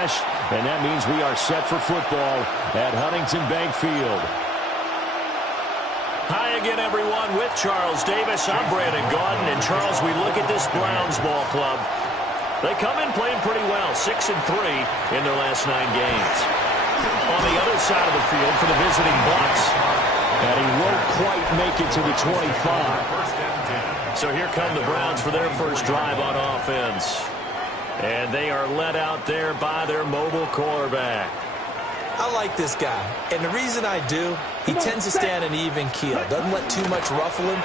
dash, and that means we are set for football at Huntington Bank Field. Hi again, everyone. With Charles Davis, I'm Brandon Gaudin. And, Charles, we look at this Browns ball club. They come in playing pretty well, 6-3 in their last 9 games. On the other side of the field for the visiting Bucs. And he won't quite make it to the 25. So here come the Browns for their first drive on offense. And they are led out there by their mobile quarterback. I like this guy, and the reason I do, he tends to stay on an even keel. Doesn't let too much ruffle him.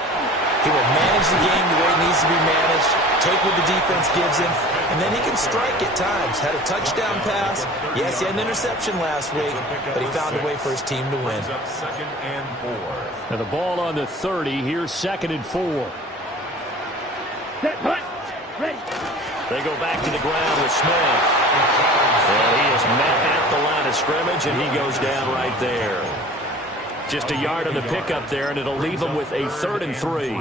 He will manage the game the way it needs to be managed, take what the defense gives him, and then he can strike at times. Had a touchdown pass. Yes, he had an interception last week, but he found a way for his team to win. And the ball on the 30. Here's 2nd and 4. Set, hut, ready. They go back to the ground with Smith. And he is met at the line of scrimmage, and he goes down right there. Just a yard on the pickup there, and it'll leave him with a 3rd and 3.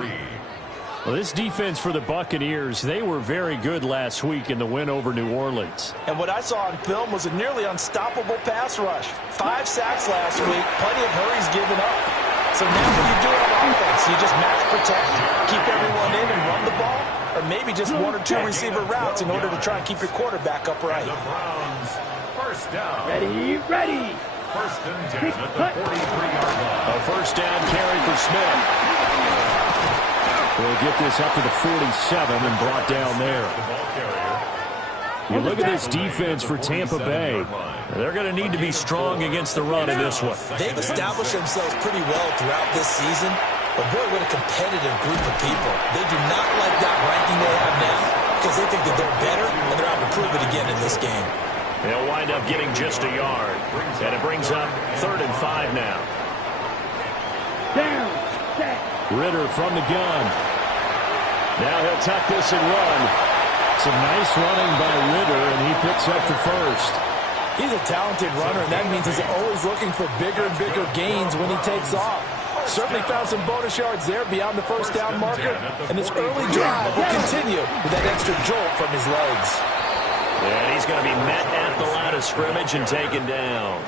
Well, this defense for the Buccaneers, they were very good last week in the win over New Orleans. And what I saw on film was a nearly unstoppable pass rush. 5 sacks last week, plenty of hurries given up. So now what do you do on offense? You just match protect, keep everyone in and run the ball? Or maybe just 1 or 2 receiver routes in order to try and keep your quarterback upright. The Browns, first down. Ready, ready. First and 10 at the 43-yard line. A first down carry for Smith. We'll get this up to the 47 and brought down there. You look at this defense for Tampa Bay. They're going to need to be strong against the run in this one. They've established themselves pretty well throughout this season. But boy, what a competitive group of people. They do not like that ranking they have now because they think that they're better, and they're out to prove it again in this game. They'll wind up getting just a yard. And it brings up 3rd and 5 now. Down, set. Ritter from the gun. Now he'll tuck this and run. Some nice running by Ritter, and he picks up the first. He's a talented runner, and that means he's always looking for bigger and bigger gains when he takes off. Certainly found some bonus yards there beyond the first down marker, and this early drive will continue with that extra jolt from his legs. And he's going to be met at the line of scrimmage and taken down.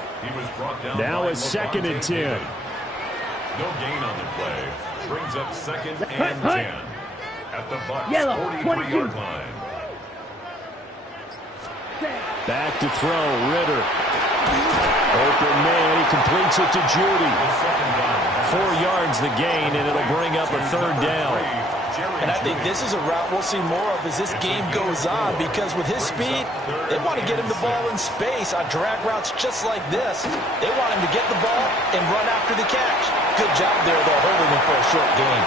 Now a 2nd and 10. No gain on the play. Brings up 2nd and 10 at the Bucs' 43-yard line. Back to throw, Ritter. Open man, he completes it to Judy. 4 yards the gain, and it'll bring up a 3rd down. And I think this is a route we'll see more of as this game goes on, because with his speed, they want to get him the ball in space on drag routes just like this. They want him to get the ball and run after the catch. Good job there, though, holding him for a short gain.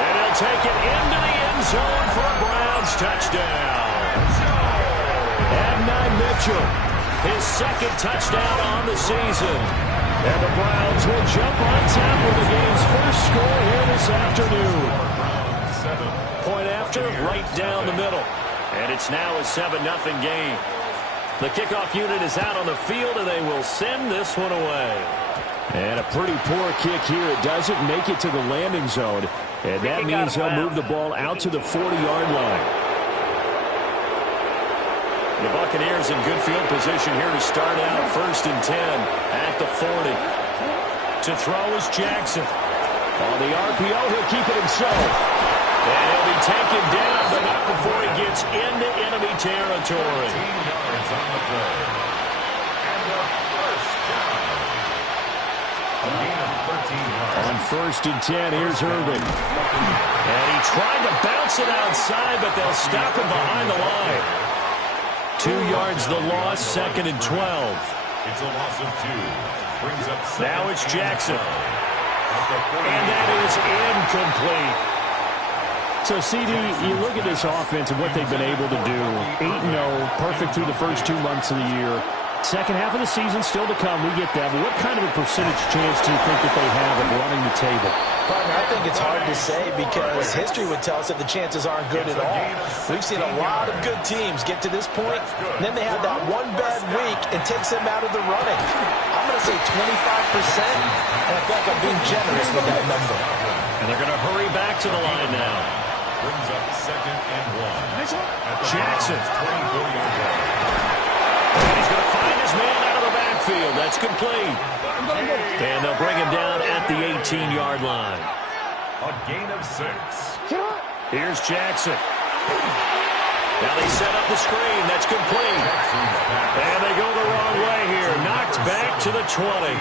And he'll take it into the end zone for a Browns touchdown. Adnan Mitchell, his 2nd touchdown on the season. And the Browns will jump on top with the game's first score here this afternoon. Point after, right down the middle. And it's now a 7-0 game. The kickoff unit is out on the field, and they will send this one away. And a pretty poor kick here. It doesn't make it to the landing zone. And that means he'll move the ball out to the 40-yard line. The Buccaneers in good field position here to start out 1st and 10 at the 40. To throw is Jackson. On the RPO, he'll keep it himself. And he'll be taken down, but not before he gets into enemy territory. On 1st and 10, here's Irvin. And he tried to bounce it outside, but they'll stop him behind the line. 2 yards the loss, 2nd and 12. It's a loss of 2. Brings up now it's Jackson. And that is incomplete. So, CD, you look at this offense and what they've been able to do. 8-0, perfect through the first 2 months of the year. Second half of the season still to come. We get that. But what kind of a percentage chance do you think that they have of running the table? Partner, I think it's hard to say because history would tell us that the chances aren't good at all. We've seen a lot of good teams get to this point, and then they have that one bad week and takes them out of the running. I'm going to say 25%, and I feel like I'm being generous with that number. And they're going to hurry back to the line now. Brings up 2nd and 1. Jackson. downfield. That's complete. And they'll bring him down at the 18-yard line. A gain of 6. Here's Jackson. Now they set up the screen. That's complete. And they go the wrong way here. Knocked back to the 20.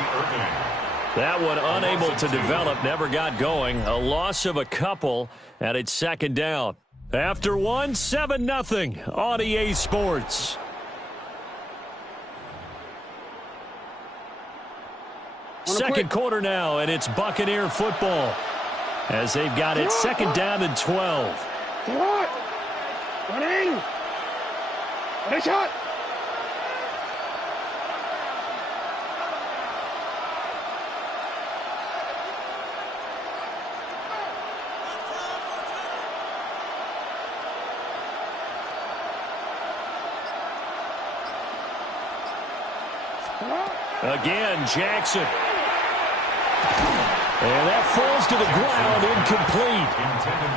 That one unable to develop, never got going. A loss of a couple, and it's second down. After one, 7-0 on EA Sports. Second quarter now, and it's Buccaneer football as they've got it second down and 12. Running. One shot. Again, Jackson. And that falls to the ground, incomplete.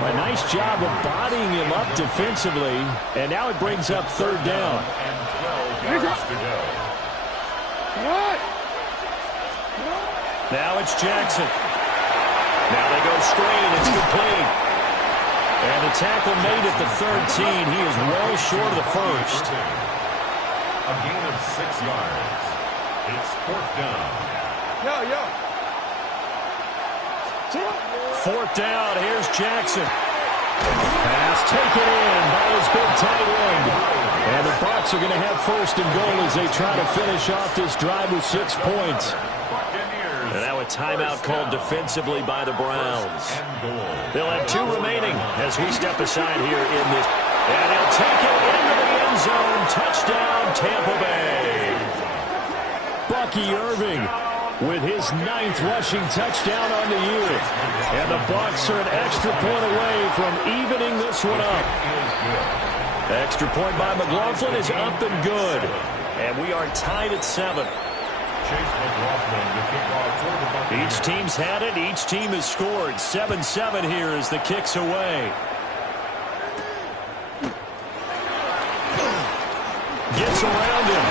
A nice job of bodying him up defensively. And now it brings up third down. Now it's Jackson. Now they go screen. It's complete. And the tackle made at the 13. He is well short of the first. A gain of 6 yards. It's fourth down. Fourth down, here's Jackson. Pass taken in by his big tight end. And the Bucs are going to have first and goal as they try to finish off this drive with 6 points. And now a timeout called defensively by the Browns. They'll have 2 remaining as we step aside here in this. And he'll take it into the end zone. Touchdown, Tampa Bay. Bucky Irving with his 9th rushing touchdown on the year. And the Bucs are an extra point away from evening this one up. Extra point by McLaughlin is up and good. And we are tied at 7. Each team's had it. Each team has scored. 7-7 here as the kick's away. Gets around him.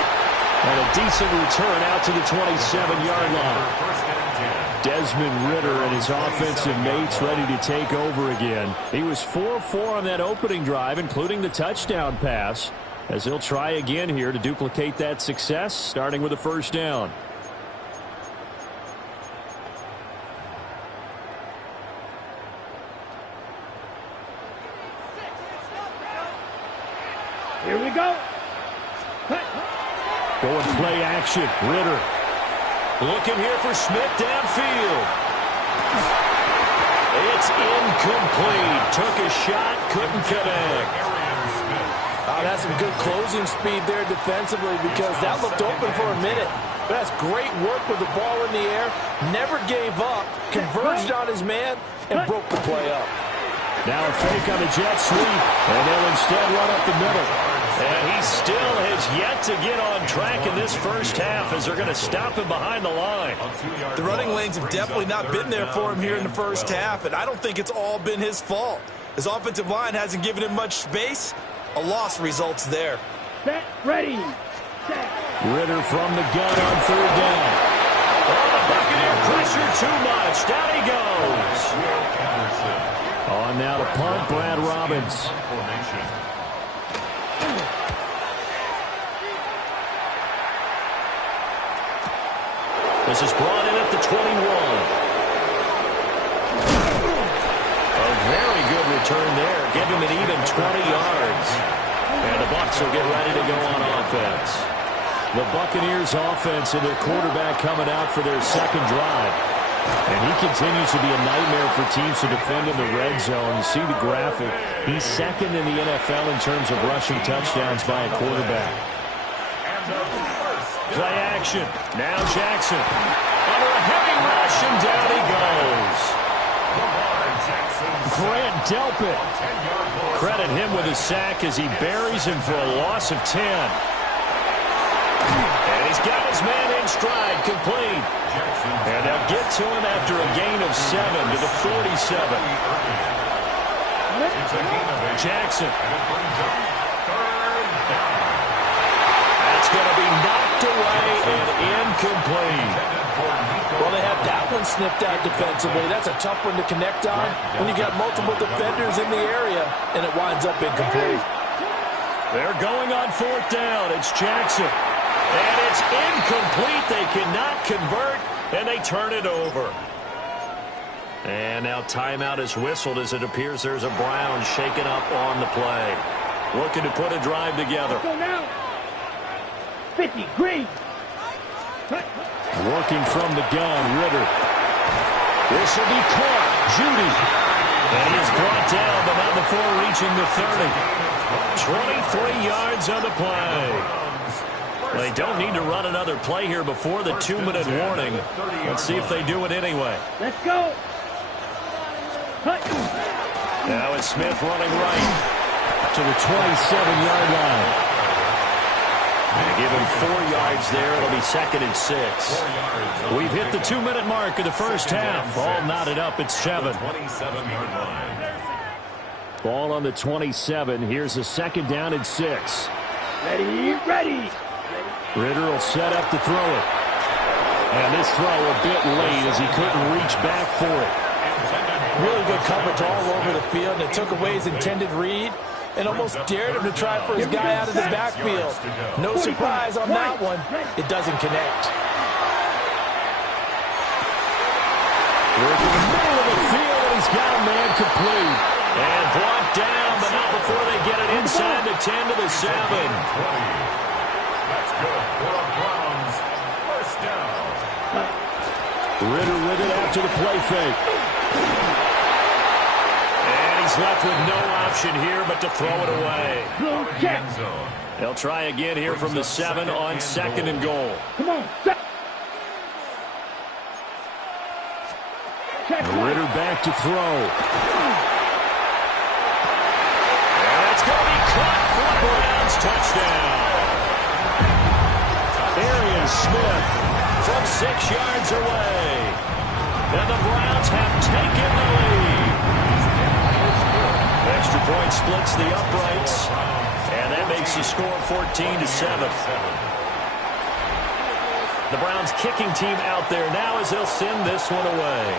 And a decent return out to the 27-yard line. Desmond Ridder and his offensive mates ready to take over again. He was 4-4 on that opening drive, including the touchdown pass, as he'll try again here to duplicate that success, starting with a first down. Here we go. Going play action. Ridder looking here for Smith downfield. It's incomplete. Took a shot, couldn't connect. Oh, that's some good closing speed there defensively because that looked open for a minute. That's great work with the ball in the air. Never gave up. Converged on his man and broke the play up. Now a fake on the jet sweep, and they'll instead run up the middle. And he still has yet to get on track in this first half as they're going to stop him behind the line. The running lanes have definitely not been there for him here in the first half, and I don't think it's all been his fault. His offensive line hasn't given him much space. A loss results there. Set, ready, set. Ridder from the gun on third down. Oh, the Buccaneer pressure too much. Down he goes. On now to punt, Brad Robbins. This is brought in at the 21. A very good return there. Give him an even 20 yards. And the Bucs will get ready to go on offense. The Buccaneers offense and their quarterback coming out for their second drive. And he continues to be a nightmare for teams to defend in the red zone. You see the graphic. He's second in the NFL in terms of rushing touchdowns by a quarterback. Play action. Now Jackson. Under a heavy rush, and down he goes. Grant Delpit. Credit him with a sack as he buries him for a loss of 10. And he's got his man in stride, complete. And they'll get to him after a gain of 7 to the 47. Jackson. That's going to be knocked away and that one sniffed out defensively. That's a tough one to connect on when you got multiple defenders in the area, and it winds up incomplete. They're going on fourth down. It's Jackson. And it's incomplete. They cannot convert, and they turn it over. And now timeout is whistled as it appears there's a Brown shaken up on the play. Looking to put a drive together. Go now. 50, green. Working from the gun, Ritter. This will be caught. Judy. And he is brought down, but not before reaching the 30. 23 yards on the play. Well, they don't need to run another play here before the 2-minute warning. Let's see if they do it anyway. Let's go. Now it's Smith running right to the 27-yard line. They give him 4 yards there. It'll be 2nd and 6. We've hit the 2-minute mark of the first half. All knotted up at 7. 27-yard line. Ball on the 27. Here's a 2nd down and 6. Ready, ready. Ritter will set up to throw it. And this throw a bit late as he couldn't reach back for it. Really good coverage all over the field, and it took away his intended read and almost dared him to try for his guy out of the backfield. No surprise on that one. It doesn't connect. Working the middle of the field, and he's got a man complete. And brought down, but not before they get it inside the 10 to the 7. That's good for the Browns. First down. Ritter with it after the play fake. And he's left with no option here but to throw it away. They'll try again here from the 7 on 2nd and goal. Come on. Ritter back to throw. And it's going to be caught for the Browns. Touchdown. Arian Smith from 6 yards away. And the Browns have taken the lead. Extra point splits the uprights. And that makes the score 14 to 7. The Browns kicking team out there now as they'll send this one away.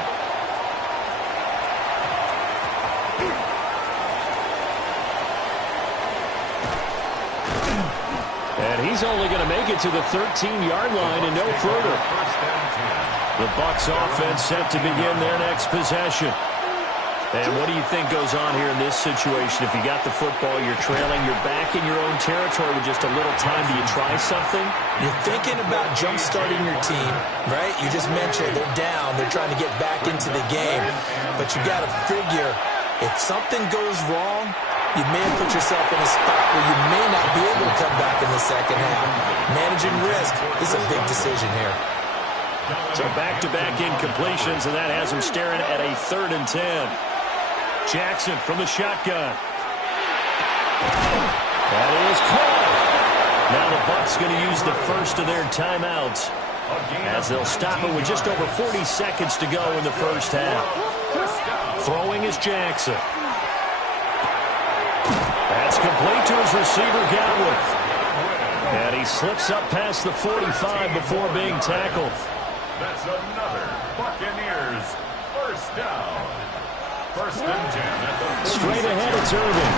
And he's only going to make it to the 13-yard line and no further. The Bucs offense set to begin their next possession. And what do you think goes on here in this situation? If you got the football, you're trailing, you're back in your own territory with just a little time. Do you try something? You're thinking about jump-starting your team, right? You just mentioned they're down. They're trying to get back into the game. But you got to figure if something goes wrong, you may have put yourself in a spot where you may not be able to come back in the second half. Managing risk is a big decision here. So back-to-back incompletions, and that has him staring at a 3rd and 10. Jackson from the shotgun. That is caught. Now the Bucs going to use the first of their timeouts as they'll stop it with just over 40 seconds to go in the first half. Throwing is Jackson. That's complete to his receiver, Godwin. And he slips up past the 45 before being tackled. That's another Buccaneers first down. 1st and 10. Straight ahead, it's Irvin.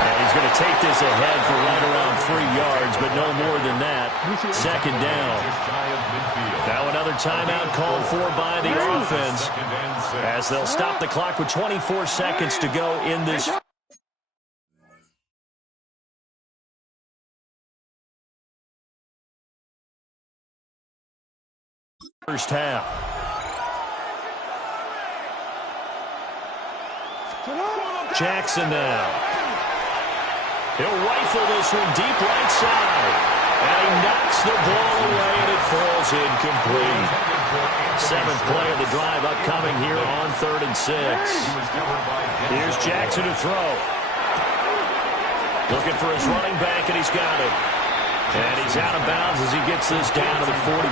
And he's going to take this ahead for right around 3 yards, but no more than that. 2nd down. Now another timeout called for by the offense as they'll stop the clock with 24 seconds to go in this first half. Jackson now. He'll rifle this one deep right side. And he knocks the ball away, and it falls incomplete. 7th play of the drive upcoming here on 3rd and 6. Here's Jackson to throw. Looking for his running back, and he's got it. And he's out of bounds as he gets this down to the 45.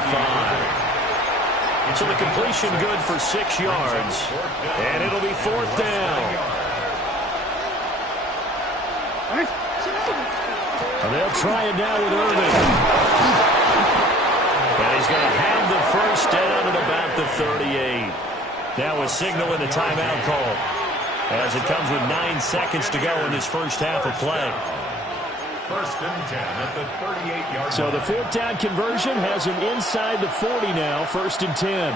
So the completion good for 6 yards. And it'll be 4th down. And they'll try it now with Irvin. And he's going to have the first down at about the 38. Now a signal and a timeout call, as it comes with 9 seconds to go in this first half of play. First and 10 at the 38-yard line. So the fourth down conversion has him inside the 40 now, first and 10.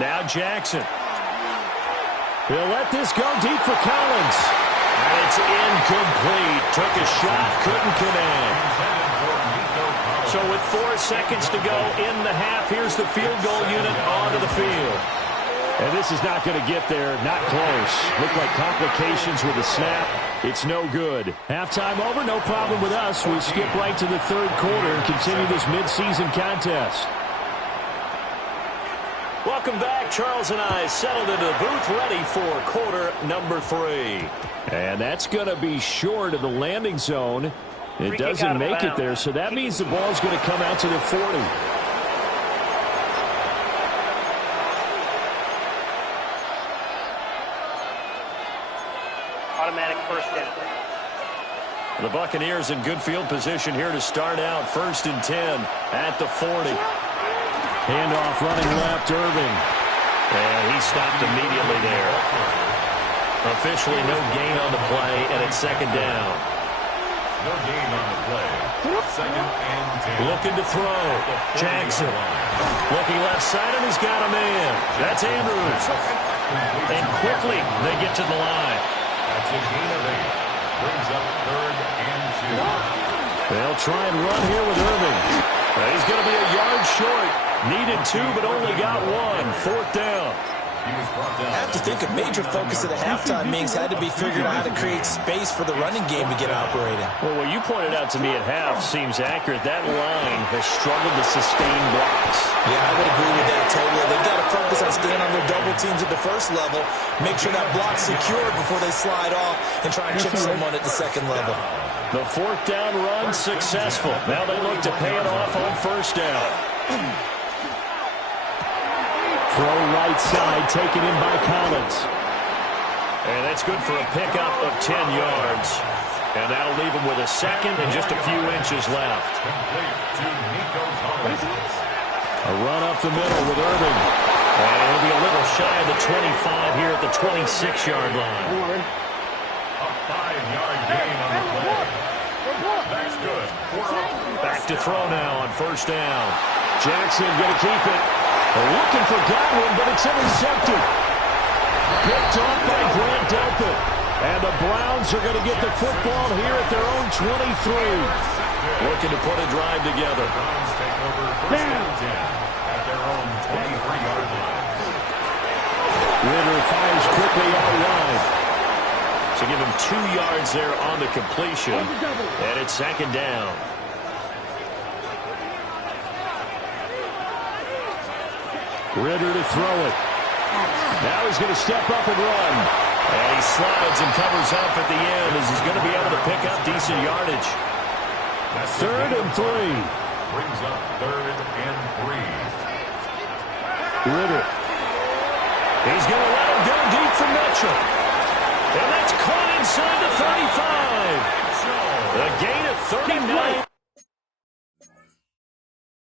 Now Jackson. He'll let this go deep for Collins. And it's incomplete. Took a shot, couldn't connect. So with 4 seconds to go in the half, here's the field goal unit onto the field. And this is not going to get there. Not close. Look like complications with the snap. It's no good. Halftime over, no problem with us. We skip right to the third quarter and continue this midseason contest. Welcome back. Charles and I settled into the booth, ready for quarter number 3. And that's going to be short of the landing zone. It doesn't make it there, so that means the ball's going to come out to the 40. Automatic first down. The Buccaneers in good field position here to start out, first and 10 at the 40. Handoff running left, Irving. And he stopped immediately there. Officially no gain on the play, and it's second down. No gain on the play. Second and 10. Looking to throw. Jackson. Looking left side, and he's got a man. That's Andrews. And quickly they get to the line. That's a gain of 8. Brings up third and 2. They'll try and run here with Irving. He's going to be a yard short. Needed 2, but only got 1. Fourth down. I have to think a major focus of the halftime meetings had to be figuring out how to create space for the running game to get operating. Well, what you pointed out to me at half seems accurate. That line has struggled to sustain blocks. Yeah, I would agree with that totally. They've got to focus on staying on their double teams at the first level, make sure that block's secure before they slide off and try and chip someone at the second level. The fourth down run successful. Now they look to pay it off on first down. Throw right side, taken in by Collins. And that's good for a pickup of 10 yards. And that'll leave him with a second and just a few inches left. A run up the middle with Irving. And he'll be a little shy of the 25 here at the 26-yard line. A 5-yard gain on the play. That's good. Back to throw now on first down. Jackson going to keep it. Looking for Godwin, but it's intercepted. Picked off by Grant Delpit. And the Browns are going to get the football here at their own 23. Looking to put a drive together. Browns take over first and 10 at their own 23-yard line. Ritter fires quickly out wide. So give him 2 yards there on the completion. And it's second down. Ritter to throw it. Now he's going to step up and run. And he slides and covers up at the end as he's going to be able to pick up decent yardage. That's third and 3. Brings up third and 3. Ritter. He's going to let him go deep for Mitchell. And that's caught inside the 35. A gain of 39.